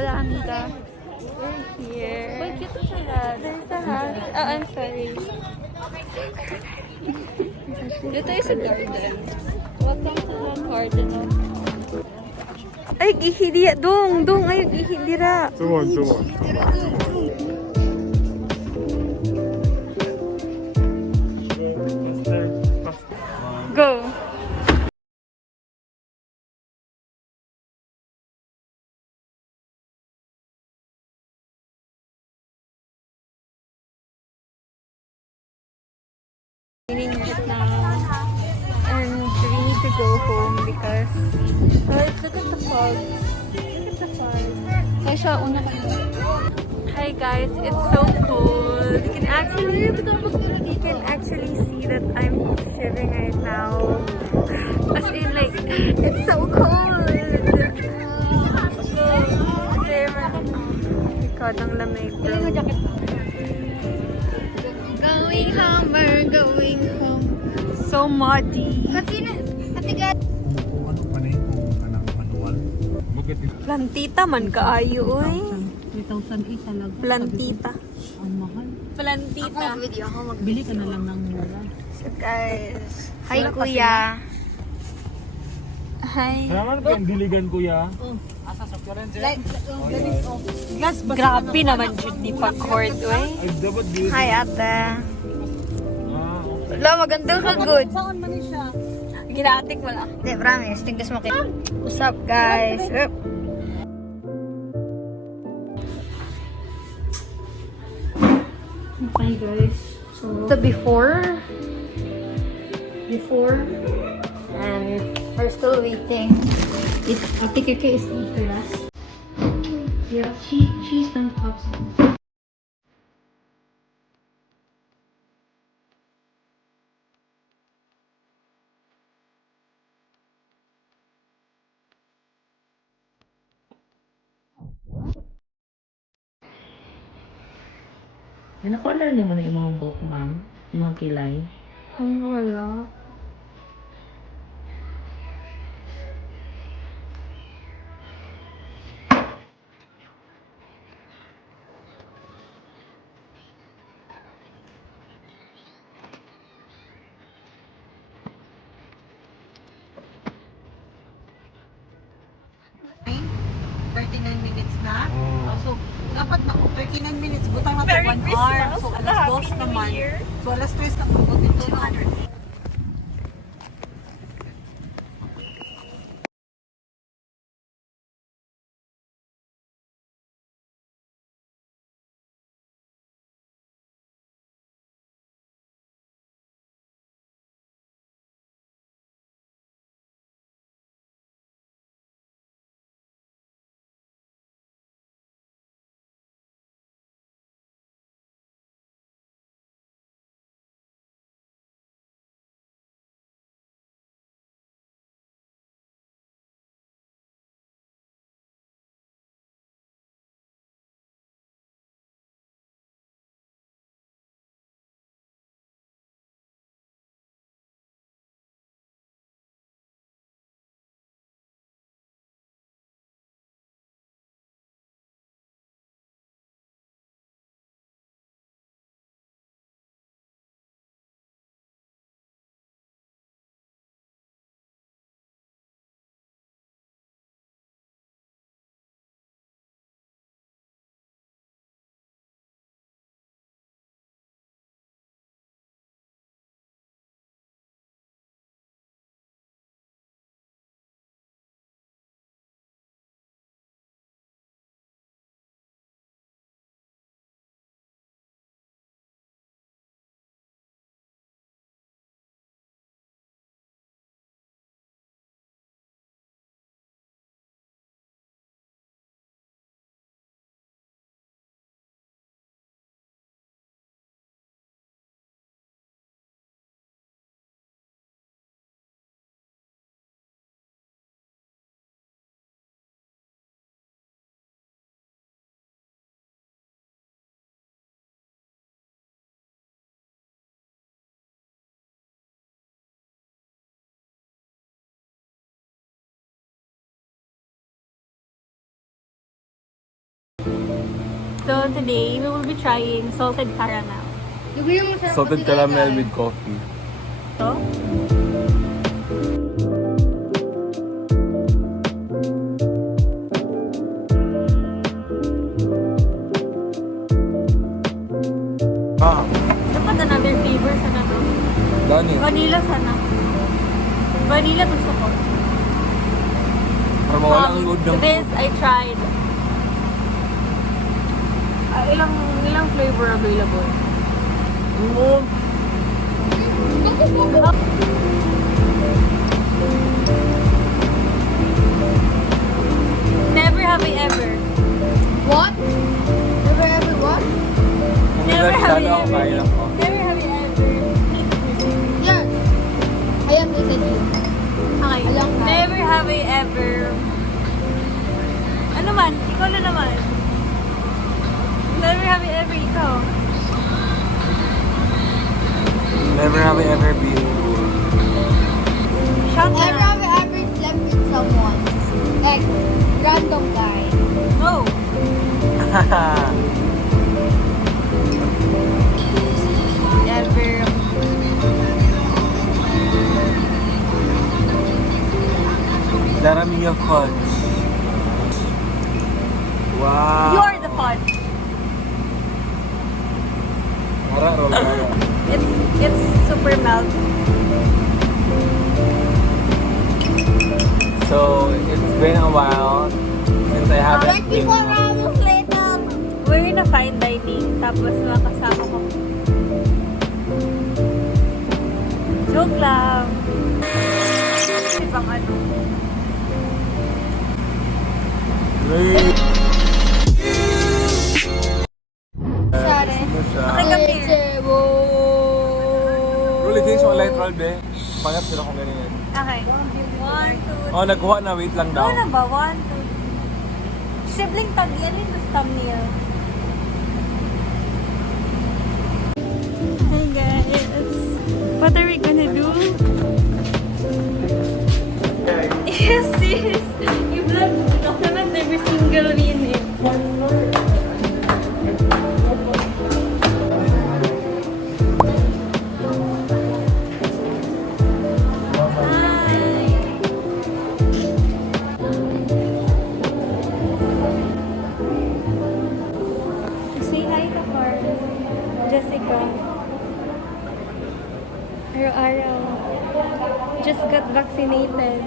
Hola, amiga. We're here. Wait, there's a house. Oh, I'm sorry. Dito is a garden. Welcome to the garden. Ay, gihidi. Dong, ay, gihidi ra. Sumon. Go. Raining right now, and we need to go home because look at the fog. Look at the fog. Ay, siya, una ka na. Hi guys, it's so cold. You can actually see that I'm shivering right now. As in, like, it's so cold. God, ang lamig. Going home, we're going home. So muddy. Plantita man kaayo, oy. 3,000 isa lang. Plantita. Ang mahal. Plantita. Bili ka na lang ng mura. So guys. Hi, kuya. Hi. Naman ko yung diligan, kuya. Grabe naman jud ni pa-court, oy. Ay, dapat dito. Hi, ate. Okay. Lo, maganda ka, good. Saan man siya? Ginatik wala. Hindi, promise. Tingkas mo kayo. What's up, guys? Okay, guys. So, the before, and we're still waiting. I think Kiki is eating us. Yeah, she's done pops. Nakolor niyo mo na yung mga buhok, ma'am? Yung mga kilay? Wala. Minutes na. Oh. So, dapat na 39 minutes. Butang na to 1 hour. So, alas 2 naman. So, alas 3 na pagod ito na. today, we will be trying salted caramel. Salted caramel with coffee. So, Ah, dapat another flavor sana to. Dani. Vanilla sana. Vanilla gusto ko. Para mawala ang load ng This, I tried. Ilang flavor available? food. Never have I ever. What? Never ever what? Never have I Sana ako ever. kaya ko. Never have I ever. Yes. I am eating you. Okay. Alam ka. Never have I ever. Ano man? Ikaw na naman. Never have I ever ikaw. Never have I ever been. Shut Never up. have I ever slept with someone. Like, random guy. No. Never. Laramia fudge. Wow. You're the fun. Mara, roll mara. It's super melt. So, it's been a while since I haven't been. 24 hours later. We're in a fine dining. Tapos mga kasama ko. Joke lang. Ibang ano. Hey. Sorry. Sino siya? Okay, come here. Roll it mo light roll, be. Pangat sila kung ganyan. Okay. 1, 2, Oh, nagkuha na. Wait lang daw. ano na ba? 1, 2. Sibling tag. Yan yung thumbnail. Hey guys. What are we gonna do? Yes, sis. You vlog. Ako naman never single rin eh. Say hi to her. Jessica. Araw-araw. Just got vaccinated.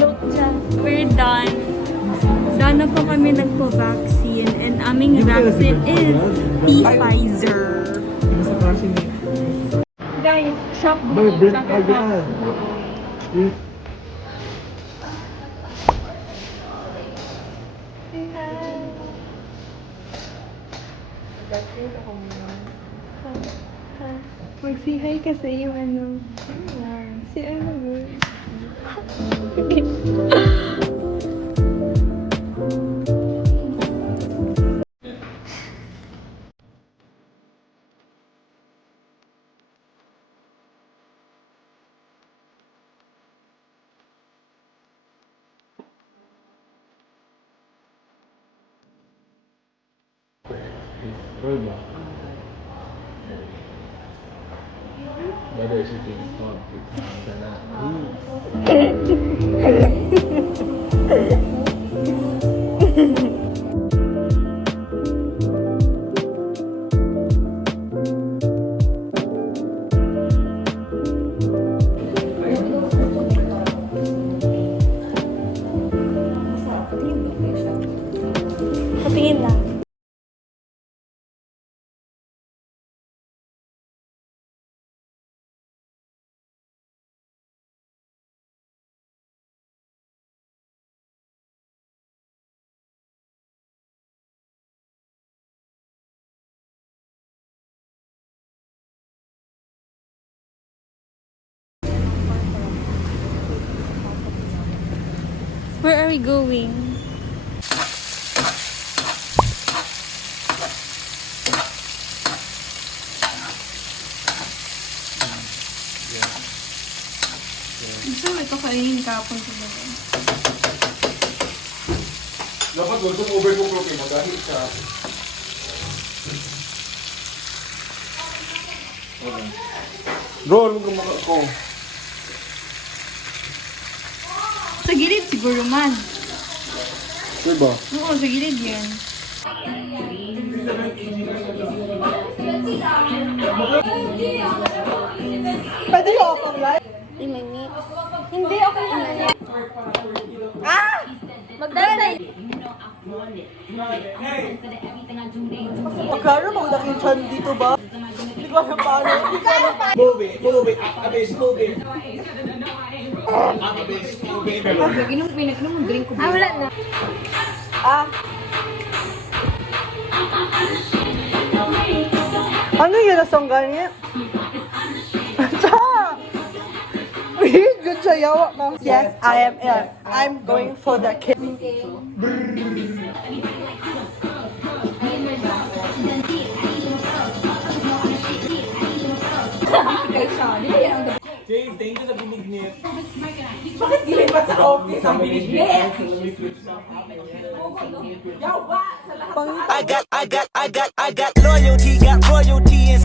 Lokja. We're done. Done na po kami nagpo-vaccine and aming vaccine is Pfizer. Guys, shop booking. Mag-say hi ka sa iyo, ano? Si ano ba? Roll ba? Bada shooting. Oh, sana. Patingin lang. Where are we going? Gusto mo ito kainin kapon ko ba? Dapat gusto mo overcook mo dahil sa Roll mo mukha ko. Sa gilid siguro man. Diba? Oo, sa gilid yan. Pwede yung open light? Hindi, may meat. Hindi, okay lang. Magdala. Magkano maganda yung chan dito ba? Hindi ko alam paano. Move it, Abyss, move it. Abyss, move it. Nag-inom ng drink ko. Wala na. Ah. Ano yun na song ganyan? Cha! Good siya, yawa ka. Yes, I am ill. I'm going for the kid. James, thank you sa binignit. Bakit gilipat sa office ang binigyan? I got loyalty, got royalty and